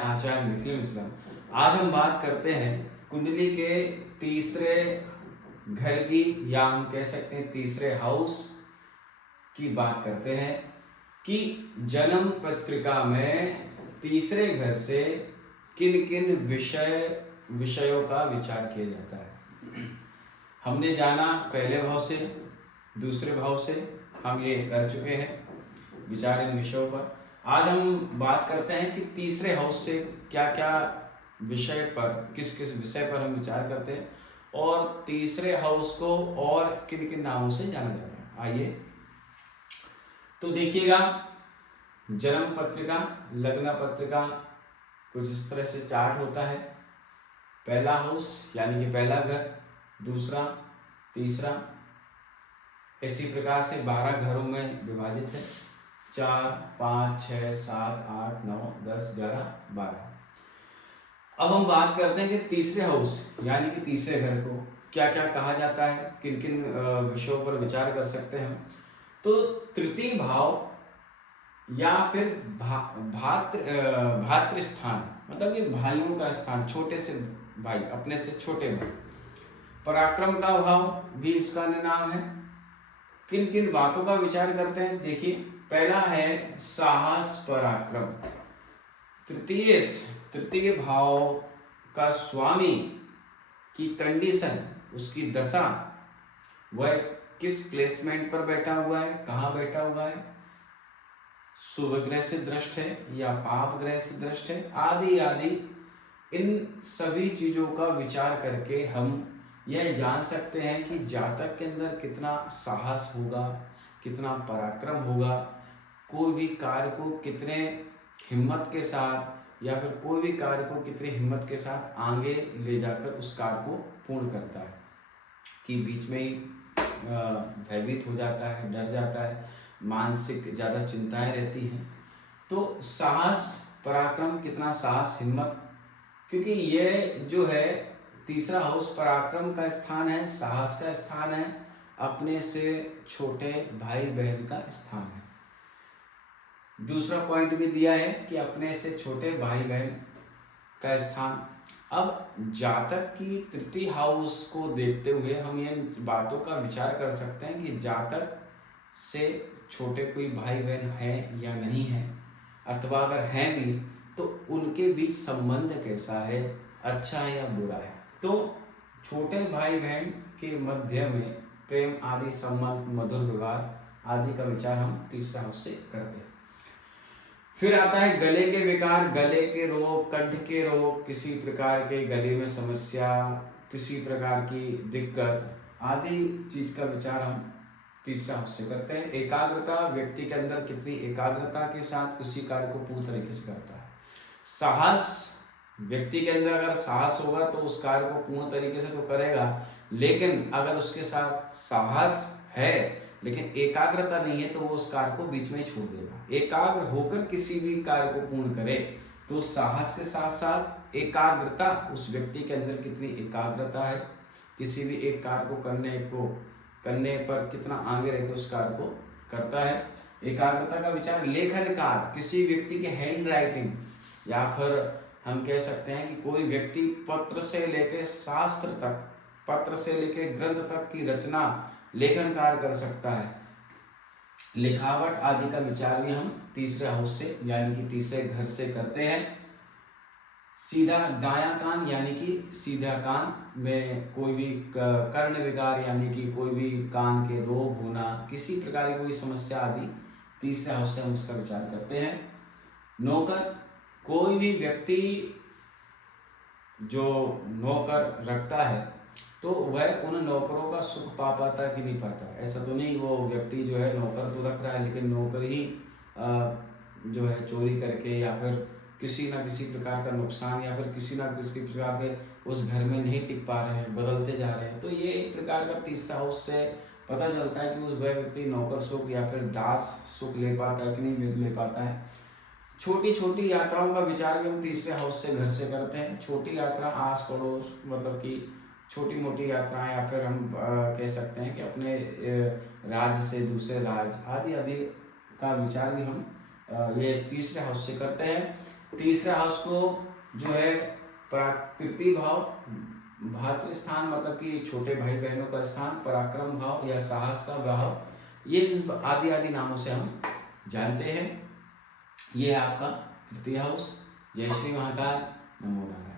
आचार्य निखिल मिश्रा। आज हम बात करते हैं कुंडली के तीसरे घर की, या हम कह सकते हैं तीसरे हाउस की बात करते हैं कि जन्म पत्रिका में तीसरे घर से किन किन विषयों का विचार किया जाता है। हमने जाना पहले भाव से, दूसरे भाव से हम ये कर चुके हैं विचार इन विषयों पर। आज हम बात करते हैं कि तीसरे हाउस से क्या क्या विषय पर, किस किस विषय पर हम विचार करते हैं और तीसरे हाउस को और किन किन नामों से जाना जाता है। आइए तो देखिएगा, जन्म पत्रिका, लग्न पत्रिका कुछ इस तरह से चार्ट होता है। पहला हाउस यानी कि पहला घर, दूसरा, तीसरा, इसी प्रकार से 12 घरों में विभाजित है। 4, 5, 6, 7, 8, 9, 10, 11, 12। अब हम बात करते हैं कि तीसरे हाउस यानी कि तीसरे घर को क्या क्या कहा जाता है, किन किन विषयों पर विचार कर सकते हैं। तो तृतीय भाव या फिर भातृ स्थान, मतलब कि भाइयों का स्थान, छोटे से भाई, अपने से छोटे भाई। पराक्रम का भाव भी इसका नाम है। किन किन बातों का विचार करते हैं, देखिए पहला है साहस पराक्रम। तृतीय भाव का स्वामी की कंडीशन, उसकी दशा, वह किस प्लेसमेंट पर बैठा हुआ है, कहाँ बैठा हुआ है, शुभ ग्रह से दृष्ट है या पाप ग्रह से दृष्ट है, आदि आदि। इन सभी चीजों का विचार करके हम यह जान सकते हैं कि जातक के अंदर कितना साहस होगा, कितना पराक्रम होगा, कोई भी कार्य को कितने हिम्मत के साथ, या फिर कोई भी कार्य को कितनी हिम्मत के साथ आगे ले जाकर उस कार्य को पूर्ण करता है, कि बीच में ही भयभीत हो जाता है, डर जाता है, मानसिक ज़्यादा चिंताएं रहती हैं। तो साहस पराक्रम, कितना साहस हिम्मत, क्योंकि ये जो है तीसरा हाउस पराक्रम का स्थान है, साहस का स्थान है, अपने से छोटे भाई बहन का स्थान है। दूसरा पॉइंट भी दिया है कि अपने से छोटे भाई बहन का स्थान। अब जातक की तृतीय हाउस को देखते हुए हम इन बातों का विचार कर सकते हैं कि जातक से छोटे कोई भाई बहन है या नहीं है, अथवा अगर हैं भी तो उनके बीच संबंध कैसा है, अच्छा है या बुरा है। तो छोटे भाई बहन के मध्य में प्रेम आदि, संबंध, मधुर व्यवहार आदि का विचार हम तीसरा हाउस से करते हैं। फिर आता है गले के विकार, गले के रोग, कंठ के रोग, किसी प्रकार के गले में समस्या, किसी प्रकार की दिक्कत आदि चीज का विचार हम तीसरा हाउस से करते हैं। एकाग्रता, व्यक्ति के अंदर कितनी एकाग्रता के साथ किसी कार्य को पूर्ण तरीके से करता है। साहस, व्यक्ति के अंदर अगर साहस होगा तो उस कार्य को पूर्ण तरीके से तो करेगा, लेकिन अगर उसके साथ साहस है लेकिन एकाग्रता नहीं है तो वो उस कार्य को बीच में ही छोड़ देगा। एकाग्र होकर किसी भी कार्य को पूर्ण करे तो साहस के साथ साथ एकाग्रता, उस व्यक्ति के अंदर कितनी एकाग्रता है, किसी भी एक कार्य को करने पर कितना आगे रहकर उस कार्य को करता है। एकाग्रता का विचार, लेखन कार्य, किसी व्यक्ति के हैंड राइटिंग, या फिर हम कह सकते हैं कि कोई व्यक्ति पत्र से लेकर शास्त्र तक, पत्र से लेकर ग्रंथ तक की रचना, लेखन कार्य कर सकता है। लिखावट आदि का विचार भी हम तीसरे हाउस से यानी कि तीसरे घर से करते हैं। सीधा दायां कान यानी कि सीधा कान में कोई भी कर्ण विकार यानी कि कोई भी कान के रोग होना, किसी प्रकार की कोई समस्या आदि तीसरे हाउस से हम उसका विचार करते हैं। नौकर, कोई भी व्यक्ति जो नौकर रखता है तो वह उन नौकरों का सुख पा पाता कि नहीं पाता। ऐसा तो नहीं वो व्यक्ति जो है नौकर तो रख रहा है लेकिन नौकर ही जो है चोरी करके या फिर किसी ना किसी प्रकार का नुकसान या फिर किसी ना किसी प्रकार के उस घर में नहीं टिक पा रहे हैं, बदलते जा रहे हैं। तो ये एक प्रकार का तीसरा हाउस से पता चलता है कि उस व्यक्ति नौकर सुख या फिर दास सुख ले पाता है कि नहीं ले पाता है। छोटी छोटी यात्राओं का विचार भी हम तीसरे हाउस से घर से करते हैं। छोटी यात्रा, आस पड़ोस, मतलब कि छोटी मोटी यात्राएं, या फिर हम कह सकते हैं कि अपने राज्य से दूसरे राज्य आदि आदि का विचार भी हम ये तीसरे हाउस से करते हैं। तीसरा हाउस को जो है प्रकृति भाव, भातृ स्थान मतलब कि छोटे भाई बहनों का स्थान, पराक्रम भाव या साहस का भाव, ये आदि आदि नामों से हम जानते हैं। ये है आपका तृतीय हाउस। जय श्री महाकाल, नमो नारायण।